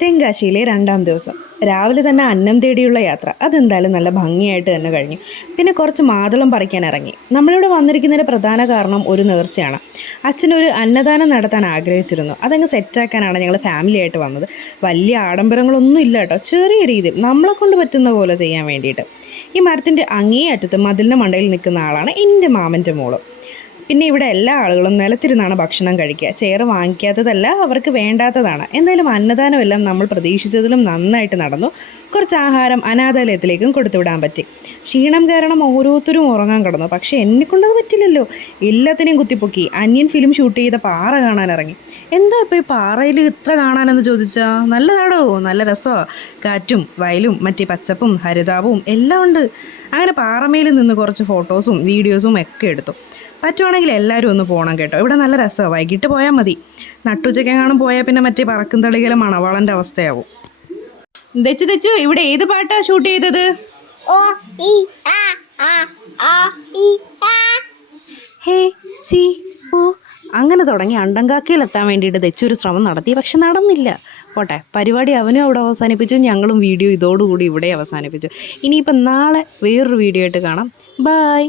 തെങ്കാശിയിലെ 2-ാം ദിവസം രാവിലെ തന്നെ അന്നം തേടിയുള്ള യാത്ര അതെന്തായാലും നല്ല ഭംഗിയായിട്ട് തന്നെ കഴിഞ്ഞു. പിന്നെ കുറച്ച് മാതളം പറിക്കാൻ ഇറങ്ങി. നമ്മളിവിടെ വന്നിരിക്കുന്നതിൻ്റെ പ്രധാന കാരണം ഒരു നേർച്ചയാണ്. അച്ഛനൊരു അന്നദാനം നടത്താൻ ആഗ്രഹിച്ചിരുന്നു. അതങ്ങ് സെറ്റാക്കാനാണ് ഞങ്ങൾ ഫാമിലി ആയിട്ട് വന്നത്. വലിയ ആഡംബരങ്ങളൊന്നും ഇല്ല കേട്ടോ, ചെറിയ രീതിയിൽ നമ്മളെ കൊണ്ട് പറ്റുന്ന പോലെ ചെയ്യാൻ വേണ്ടിയിട്ട്. ഈ മരത്തിൻ്റെ അങ്ങേ അറ്റത്ത് മതിലിൻ്റെ മണ്ടയിൽ നിൽക്കുന്ന ആളാണ് എൻ്റെ മാമൻ്റെ മോള്. പിന്നെ ഇവിടെ എല്ലാ ആളുകളും നിലത്തിരുന്നാണ് ഭക്ഷണം കഴിക്കുക. ചെയർ വാങ്ങിക്കാത്തതല്ല, അവർക്ക് വേണ്ടാത്തതാണ്. എന്തായാലും അന്നദാനമെല്ലാം നമ്മൾ പ്രതീക്ഷിച്ചതിലും നന്നായിട്ട് നടന്നു. കുറച്ച് ആഹാരം അനാഥാലയത്തിലേക്കും കൊടുത്തുവിടാൻ പറ്റി. ക്ഷീണം കാരണം ഓരോരുത്തരും ഉറങ്ങാൻ കിടന്നു. പക്ഷേ എന്നെക്കൊണ്ടത് പറ്റില്ലല്ലോ. എല്ലാത്തിനെയും കുത്തിപ്പൊക്കി അന്യൻ ഫിലിം ഷൂട്ട് ചെയ്ത പാറ കാണാനിറങ്ങി. എന്താ ഇപ്പോൾ ഈ പാറയിൽ ഇത്ര കാണാനെന്ന് ചോദിച്ചാൽ, നല്ലതാടോ, നല്ല രസമാണ്. കാറ്റും വയലും മറ്റേ പച്ചപ്പും ഹരിതാപവും എല്ലാം ഉണ്ട്. അങ്ങനെ പാറമേൽ നിന്ന് കുറച്ച് ഫോട്ടോസും വീഡിയോസും ഒക്കെ എടുത്തു. പറ്റുവാണെങ്കിൽ എല്ലാവരും ഒന്ന് പോകണം കേട്ടോ, ഇവിടെ നല്ല രസമാണ്. വൈകിട്ട് പോയാൽ മതി. നട്ടുച്ചക്കെങ്ങാനും പോയാൽ പിന്നെ മറ്റേ പറക്കും തളികയിലെ മണവാളൻ്റെ അവസ്ഥയാവും. തെച്ചു ഇവിടെ ഏത് പാട്ടാ ഷൂട്ട് ചെയ്തത്? ഹേ ചി ഓ അങ്ങനെ തുടങ്ങി അണ്ടങ്കാക്കയിലെത്താൻ വേണ്ടിയിട്ട് തെച്ചൊരു ശ്രമം നടത്തി. പക്ഷെ നടന്നില്ല. പോട്ടെ, പരിപാടി അവനും അവിടെ അവസാനിപ്പിച്ചു, ഞങ്ങളും വീഡിയോ ഇതോടുകൂടി ഇവിടെ അവസാനിപ്പിച്ചു. ഇനിയിപ്പം നാളെ വേറൊരു വീഡിയോ ആയിട്ട് കാണാം. ബായ്.